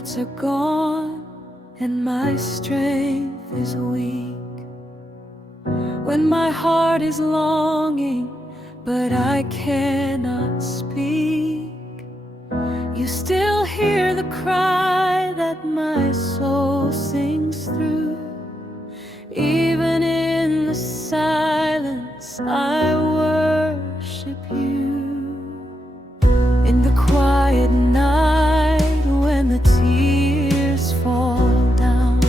words are gone and my strength is weak, when my heart is longing but I cannot speak, you still hear the cry that my soul sings through. Even in the silence I worship you. In the quiet night when the tears fall down,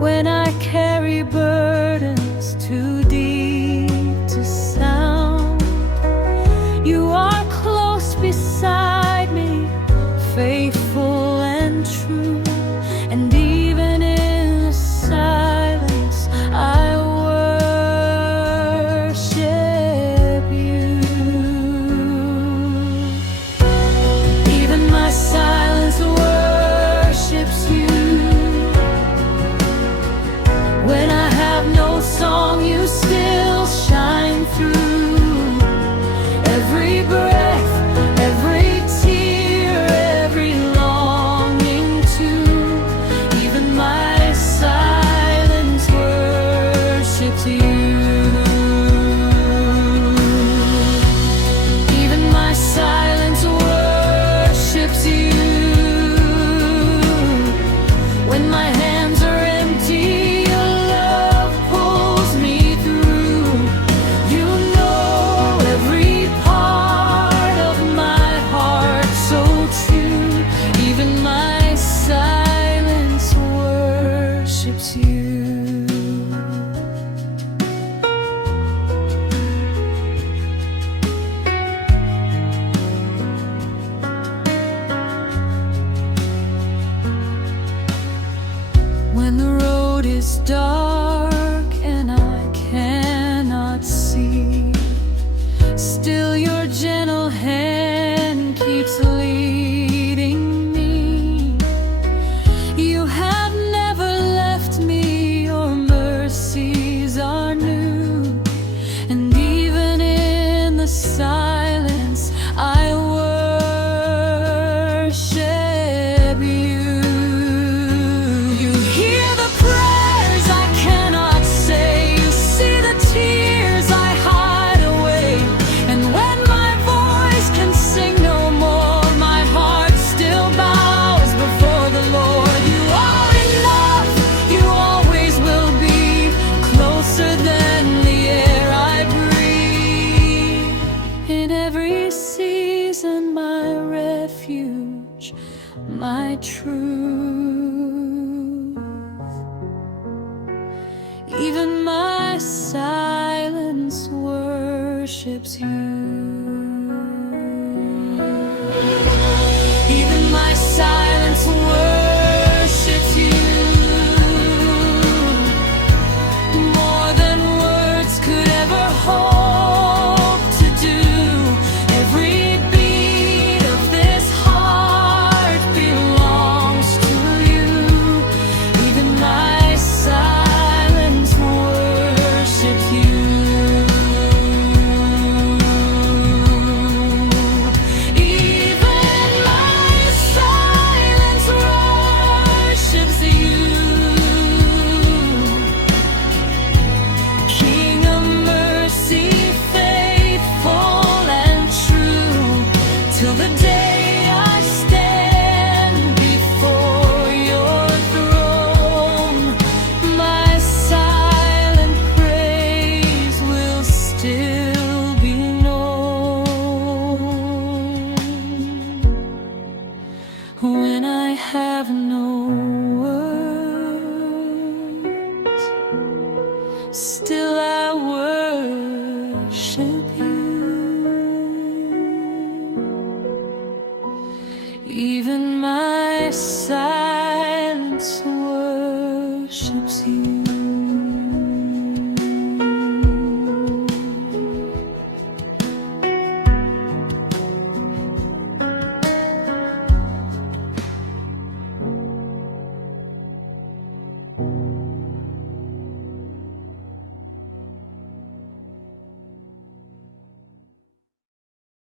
when I carry burdens too deep to sound, you are close beside me, faithful and true. And even in the silence I worship you. Even my silence worships you. When I have no song, you still shine through. Every breath, every tear, every longing too. Even my silence worships you. Even my silence worships you. When my hands are empty, your love pulls me through. You know every part of my heart so true. Even my silence worships you. When the road is dark and I cannot see, still your gentle hand keeps leading me. You have never left me, your mercies are new. And even in the silence I worship you. You hear the prayers I cannot say, you see the tears I hide away. And when my voice can sing no more, my heart still bows before the Lord. You are enough, you always will be, closer than the air I breathe. In every season my refuge, my truth. Even my silence worships you. Even my silence worships you. More than words could ever hope to do. Every beat of this heart belongs to you. Even my silence worships you. Even my silence worships you. King of mercy, faithful and true, till the day I stand before your throne, my silent praise will still be known. When I have no words, still I worship you. Even my silence